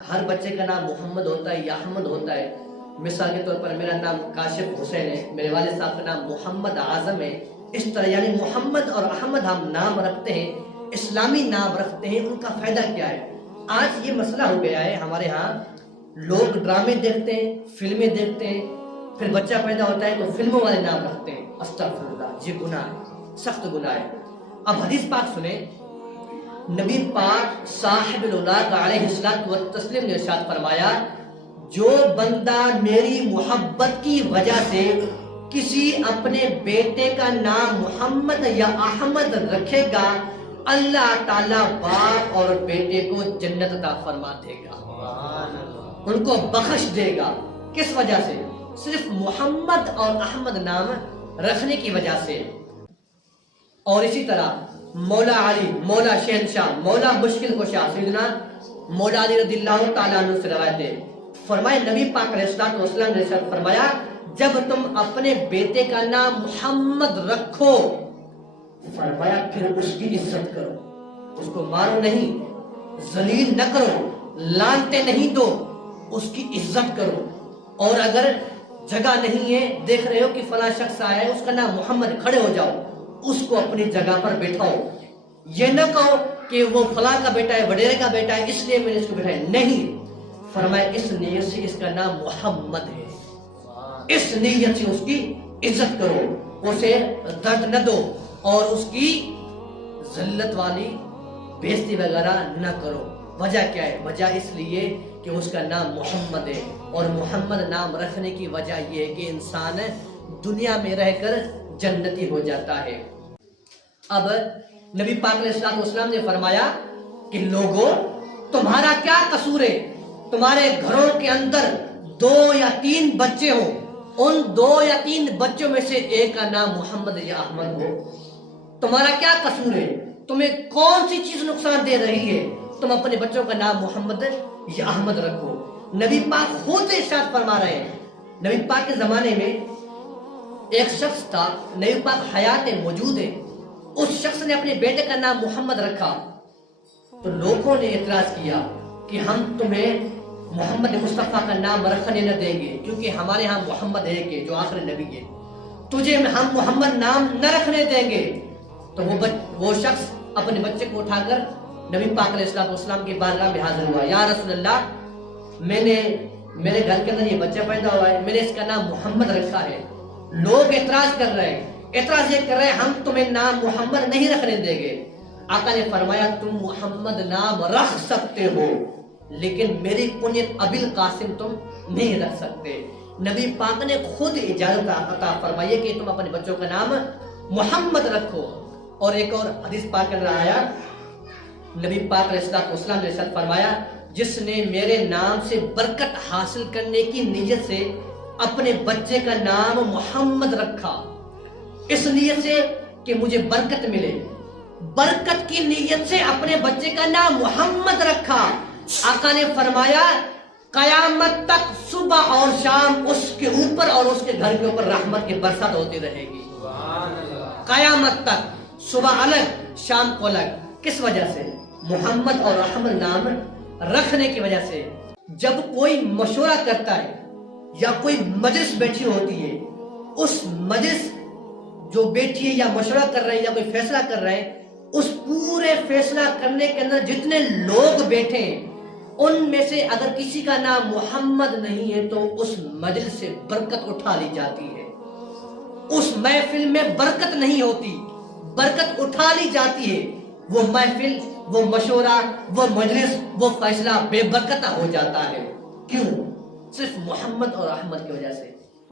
ہر بچے کا نام محمد ہوتا ہے یا احمد ہوتا ہے. مثال کے طور پر میرا نام کاشف حسین ہے، میرے والد صاحب کا نام محمد اعظم ہے. اس طرح یعنی محمد اور احمد ہم نام رکھتے ہیں، اسلامی نام رکھتے ہیں. ان کا فائدہ کیا ہے؟ آج یہ مسئلہ ہو گیا ہے ہمارے ہاں، لوگ ڈرامے دیکھتے ہیں، فلمیں دیکھتے ہیں، پھر بچہ پیدا ہوتا ہے تو فلموں والے نام رکھتے ہیں. استغفراللہ، یہ گناہ ہے، سخت گناہ ہے. اب حدیث پاک سنیں. نبی پاک صاحب الولاۃ علیہ الصلوۃ والتسلیم نے ارشاد فرمایا، جو بندہ میری محبت کی وجہ سے کسی اپنے بیٹے کا نام محمد یا احمد رکھے گا، اللہ تعالیٰ باپ اور بیٹے کو جنت عطا فرما دے گا، ان کو بخش دے گا. کس وجہ سے؟ صرف محمد اور احمد نام رکھنے کی وجہ سے. اور اسی طرح مولا علی، مولا شہنشاہ، مولا مشکل کشا سیدنا مولا علی رضی اللہ تعالیٰ عنہ سے روایت ہے، فرمائے نبی پاک علیہ الصلوۃ والسلام نے فرمایا، جب تم اپنے بیٹے کا نام محمد رکھو، فرمایا پھر اس کی عزت کرو، اس کو مارو نہیں، ذلیل نہ کرو، لانتے نہیں دو، اس کی عزت کرو. اور اگر جگہ نہیں ہے، دیکھ رہے ہو کہ فلاں شخص آیا ہے، اس کا نام محمد، کھڑے ہو جاؤ، اس کو اپنی جگہ پر بیٹھاؤ. یہ نہ کہو کہ وہ فلاں کا بیٹا ہے، وڈیرے کا بیٹا ہے، اس لیے میں نے اس کو بٹھایا. نہیں، فرمایا اس نیت سے اس کا نام محمد ہے، اس نیت سے اس کی عزت کرو، اسے درد نہ دو اور اس کی ذلت والی بےزتی وغیرہ نہ کرو. وجہ کیا ہے؟ وجہ اس لیے کہ اس کا نام محمد ہے. اور محمد نام رکھنے کی وجہ یہ ہے کہ انسان دنیا میں رہ کر جنتی ہو جاتا ہے. اب نبی پاک علیہ الصلوۃ والسلام نے فرمایا کہ لوگوں، تمہارا کیا قصور ہے؟ تمہارے گھروں کے اندر 2 یا 3 بچے ہوں، ان 2 یا 3 بچوں میں سے ایک کا نام محمد یا احمد ہو. تمہارا کیا قصور ہے؟ تمہیں کون سی چیز نقصان دے رہی ہے؟ تم اپنے بچوں کا نام محمد یا احمد رکھو. نبی پاک خود ارشاد فرما رہے ہیں. نبی پاک کے زمانے میں ایک شخص تھا، نبی پاک حیات موجود ہے، اس شخص نے اپنے بیٹے کا نام محمد رکھا. تو لوگوں نے اعتراض کیا کہ ہم تمہیں محمد مصطفیٰ کا نام رکھنے نہ دیں گے، کیونکہ ہمارے ہاں محمد ایک ہے جو آخری نبی ہے، تجھے ہم محمد نام نہ رکھنے دیں گے. تو وہ شخص اپنے بچے کو اٹھا کر نبی پاک علیہ الصلوۃ والسلام کی بارگاہ میں حاضر ہوا. یا رسول اللہ، میرے گھر کے اندر یہ بچہ پیدا ہوا ہے، میں نے اس کا نام محمد رکھا ہے. لوگ اعتراض کر رہے ہیں، اعتراض یہ کر رہے ہیں ہم تمہیں نام محمد نہیں رکھنے دیں گے. آقا نے فرمایا تم محمد نام رکھ سکتے ہو، لیکن میری کنیت ابی القاسم تم نہیں رکھ سکتے. نبی پاک نے خود اجازت عطا فرمائی کہ تم اپنے بچوں کا نام محمد رکھو. اور ایک اور حدیث پاک کر رہا ہے، نبی پاک علیہ الصلوۃ والسلام نے ارشاد فرمایا، جس نے میرے نام سے برکت حاصل کرنے کی نیت سے اپنے بچے کا نام محمد رکھا، اس نیت سے کہ مجھے برکت ملے، برکت کی نیت سے اپنے بچے کا نام محمد رکھا، آقا نے فرمایا قیامت تک صبح اور شام اس کے اوپر اور اس کے گھر کے اوپر رحمت کی برسات ہوتی رہے گی. قیامت تک، صبح الگ شام کو الگ. کس وجہ سے؟ محمد اور احمد نام رکھنے کی وجہ سے. جب کوئی مشورہ کرتا ہے یا کوئی مجلس بیٹھی ہوتی ہے، اس مجلس جو بیٹھی ہے یا مشورہ کر رہے ہیں یا کوئی فیصلہ کر رہے ہیں، اس پورے فیصلہ کرنے کے اندر جتنے لوگ بیٹھے ہیں، ان میں سے اگر کسی کا نام محمد نہیں ہے تو اس مجلس سے برکت اٹھا لی جاتی ہے، اس محفل میں برکت نہیں ہوتی، برکت اٹھا لی جاتی ہے. وہ محفل، وہ مشورہ، وہ مجلس، وہ فیصلہ بے برکت ہو جاتا ہے. کیوں؟ صرف محمد اور احمد کی وجہ سے.